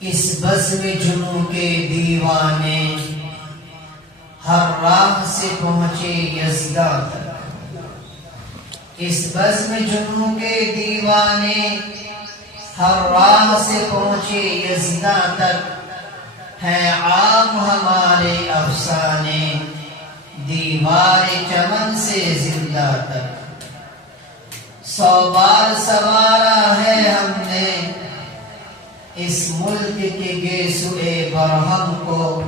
اس بزم جنوں کے دیوانے ہر راہ سے پہنچے یزداں تک۔ اس بزم جنوں کے دیوانے ہر راہ سے پہنچے یزداں تک، ہیں عام ہمارے افسانے دیوار چمن سے زندہ تک۔ 100 بار سوارا ہے ہم نے اس ملک کے گیسوئے برہم کو،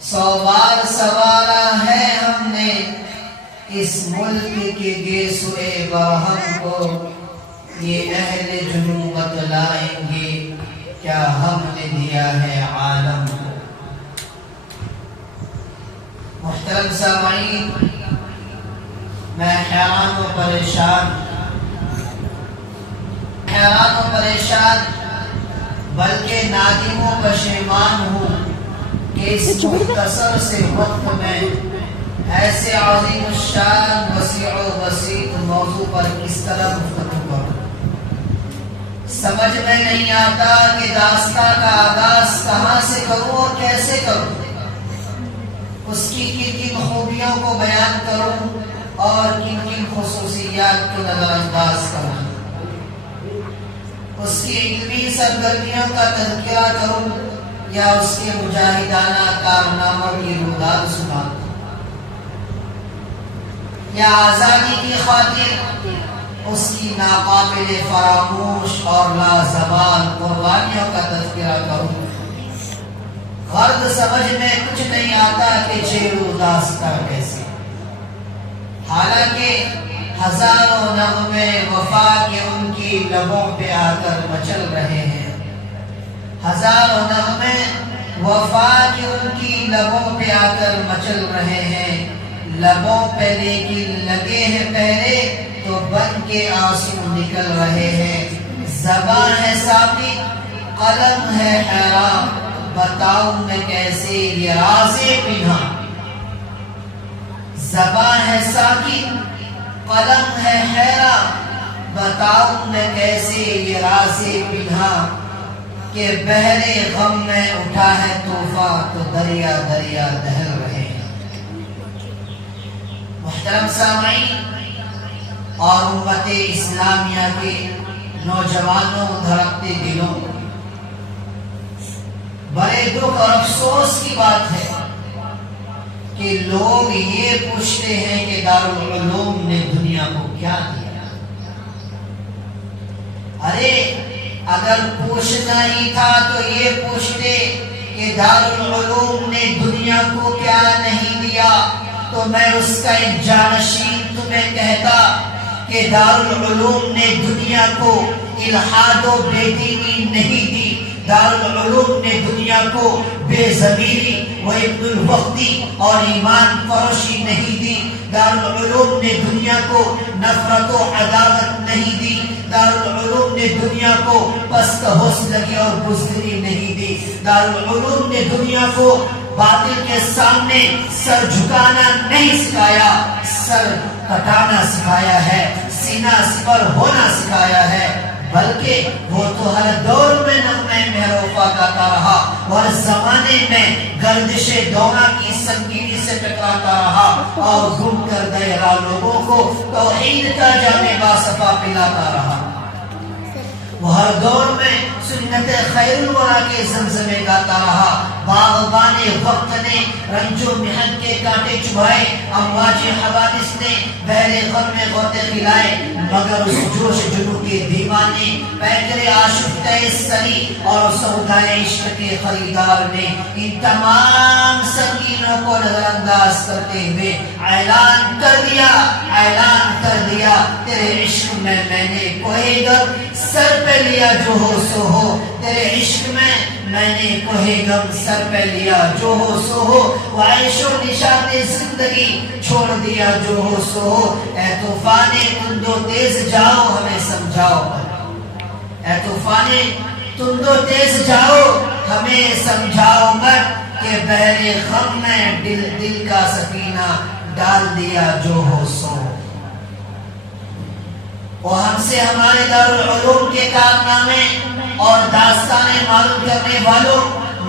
100 بار سوارا ہے ہم نے اس ملک کے گیسوئے برہم کو، یہ اہل جنوں بتلائیں گے کیا ہم نے دیا ہے عالم کو۔ محترم سامعین، میں حیران و پریشان بلکہ نادم و پشیمان ہوں کہ اس مختصر سے وقت میں ایسے عظیم الشان وسیع و بسیط موضوع پر کس طرح گفتگو کروں۔ سمجھ میں نہیں آتا کہ داستان کا آغاز کہاں سے کروں اور کیسے کروں، اس کی کن کن خوبیوں کو بیان کروں اور کن کن خصوصیات کو نظر انداز کروں، اس کی علمی سرگرمیوں کا تذکرہ کروں یا اس کے مجاہدانہ کارناموں کی روداد سناؤں، یا آزادی کی خاطر اس کی ناقابل فراموش اور لازوال قربانیوں کا تذکرہ کروں۔ غرض سمجھ میں کچھ نہیں آتا کہ چھیڑوں داستان کیسے، حالانکہ ہزاروں نغمے وفا کے ان کی لبوں پہ آ کر مچل رہے ہیں، ہزاروں نغمے وفا کے ان کی لبوں پہ آ کر مچل رہے ہیں، لبوں پہ لیکن لگے ہیں پہرے تو بن کے آنسو نکل رہے ہیں۔ زبان ہے ثابت، قلم ہے حیران، بتاؤں میں کیسے یہ رازے پنہا۔ زبان ہے ساکن، قلم ہے حیران، بتاؤں میں کیسے یہ رازے پنہا، کہ بحر غم میں اٹھا ہے طوفان تو دریا دریا دہل رہے ہیں۔ محترم سامعین اور امت اسلامیہ کے نوجوانوں دھڑکتے دلوں، بڑے دکھ اور افسوس کی بات ہے کہ لوگ یہ پوچھتے ہیں کہ دارالعلوم نے دنیا کو کیا دیا۔ ارے اگر پوچھنا ہی تھا تو یہ پوچھتے کہ دارالعلوم نے دنیا کو کیا نہیں دیا، تو میں اس کا ایک جانشین تمہیں کہتا کہ دارالعلوم نے دنیا کو الحاد و بے دینی نہیں دی، دارالعلوم نے دنیا کو بے ضمیری و ابن الوقتی اور ایمان فروشی نہیں دی، دارالعلوم نے دنیا کو نفرت و عداوت نہیں دی، دارالعلوم نے دنیا کو پست حوصلگی اور بزدلی نہیں دی، دارالعلوم نے دنیا کو باطل کے سامنے سر جھکانا نہیں سکھایا، سر کٹانا سکھایا ہے، سینہ سپر ہونا سکھایا ہے، بلکہ وہ تو ہر دور میں نغمے محروفہ گاتا رہا، ہر زمانے میں گردش دورہ کی سنگینی سے ٹکراتا رہا اور گم کر گئے لوگوں کو توحید کا جام باصفا پلاتا رہا۔ وہ ہر دور میں سنت خیر الورا کے زمزمے گاتا رہا، باغبان وقت نے رنج و محن کے کانٹے چبھائے، امواج حوادث نے بحر غم میں غوطے کھلائے، مگر اس جوش جنوں کے دیوانے پیکر آشفتہ سری اور سودائے عشق کے خریدار نے ان تمام سنگینوں کو نظر انداز کرتے ہوئے اعلان کر دیا تیرے عشق میں نے کوہ غم سر پہ لیا جو ہو سو ہو، تیرے عشق میں نے کوہ غم سر پہ لیا جو ہو سو ہو، وعیش و نشاط زندگی چھوڑ دیا جو ہو سو ہو، اے طوفان تند و تیز جاؤ ہمیں سمجھاؤ، اے طوفان تند و تیز جاؤ ہمیں سمجھاؤ مت، کہ بحر غم میں دل کا سفینہ ڈال دیا جو ہو سو۔ وہ ہم سے ہمارے دارالعلوم کے کارنامے اور داستان داستانیں معلوم کرنے والوں،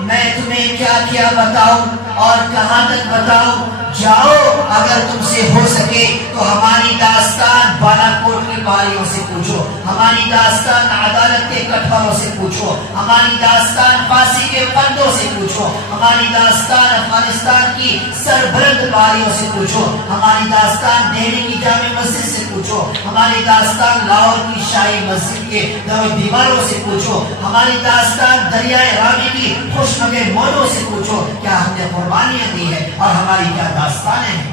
میں تمہیں کیا کیا بتاؤں اور کہاں تک بتاؤں؟ جاؤ، اگر تم سے ہو سکے تو ہماری داستان بالا کوٹ کی پہاڑیوں سے پوچھو، ہماری داستان عدالت کے کٹہروں سے پوچھو، ہماری داستان پھانسی کے پھندوں سے پوچھو، ہماری داستان افغانستان کی سربلند پہاڑیوں سے پوچھو، ہماری داستان دہلی کی جامع مسجد سے پوچھو، ہماری داستان لاہور کی شاہی مسجد کے دیواروں سے پوچھو، ہماری داستان دریائے راوی کی خوشنوے موجوں سے پوچھو، کیا ہم نے قربانیاں دی ہے اور ہماری کیا داستانیں ہیں؟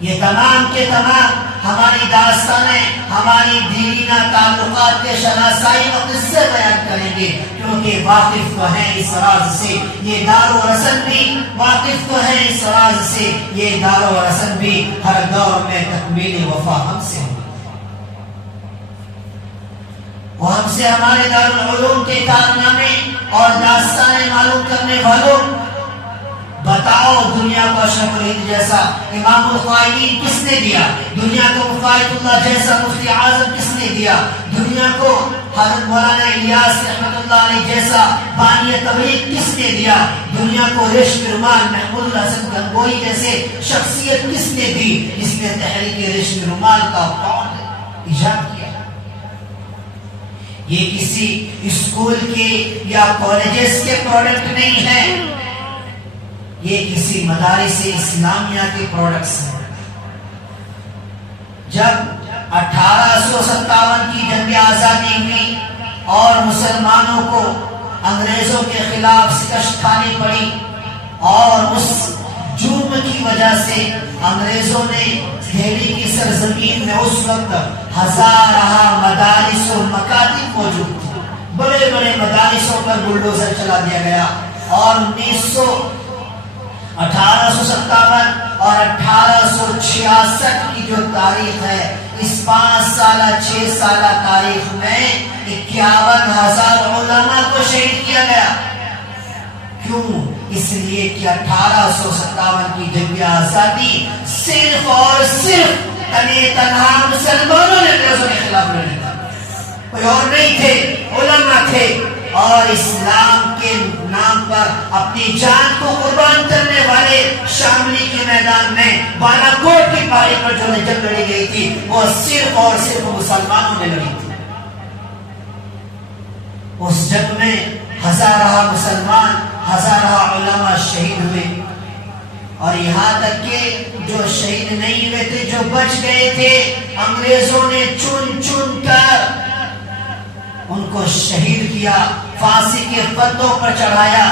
یہ تمام کے تمام ہماری داستانیں ہماری دیرینہ تعلقات کے شناسائی و قصے بیان کریں گے، کیونکہ واقف تو ہیں اس راز سے یہ دار و رسن بھی، واقف تو ہیں اس راز سے یہ دار و رسن بھی، ہر دور میں تکمیل وفا ہم سے ہوگی۔ وہ ہم سے ہمارے دارالعلوم کے کارنامے اور داستانیں معلوم کرنے والوں، بتاؤ دنیا کو اشرف الہند جیسا امام القائلین کس نے دیا؟ دنیا کو مفید اللہ جیسا مفتی اعظم کس نے دیا؟ دنیا کو حضرت مولانا الیاس رحمۃ اللہ علیہ جیسا بانی تبلیغ کس نے دیا؟ دنیا کو ریشم رومال محمود الحسن گنگوئی جیسے شخصیت کس نے دی، جس نے تحریک ریشم رومال کا فاؤنڈ ایجاد کیا؟ یہ کسی اسکول کے یا کالجز کے پروڈکٹ نہیں ہے، یہ کسی مدارس اسلامیہ کے پروڈکٹس ہیں۔ جب 1857 کی جنگ آزادی ہوئی اور مسلمانوں کو انگریزوں کے خلاف شکست کھانی پڑی، اور اس جرم کی وجہ سے انگریزوں نے دہلی کی سرزمین میں اس وقت ہزارہ مدارس و مکاتب موجود تھے، بڑے بڑے مدارسوں پر بلڈوزر چلا دیا گیا، اور 1857 اور 1866 کی جو تاریخ ہے، اس 5 سالہ 6 سالہ تاریخ میں 51,000 علماء کو شہید کیا گیا۔ کیوں؟ اس لیے کہ 1857 کی جنگ آزادی صرف اور صرف تنہا مسلمانوں نے انگریزوں کے خلاف لڑی تھا، کوئی اور نہیں تھے، علماء تھے، اور اسلام کے نام پر اپنی جان کو قربان کرنے والے شاملی کے میدان میں بالا کوٹ کی پہاڑی پر جو جنگ لڑی گئی تھی، وہ صرف اور صرف مسلمانوں نے لڑی تھی۔ اس جنگ میں ہزارہ مسلمان، ہزارہ علماء شہید ہوئے، اور یہاں تک کہ جو شہید نہیں ہوئے تھے، جو بچ گئے تھے، انگریزوں نے چن چن کر ان کو شہید کیا، پھانسی کے پھندوں پر چڑھایا۔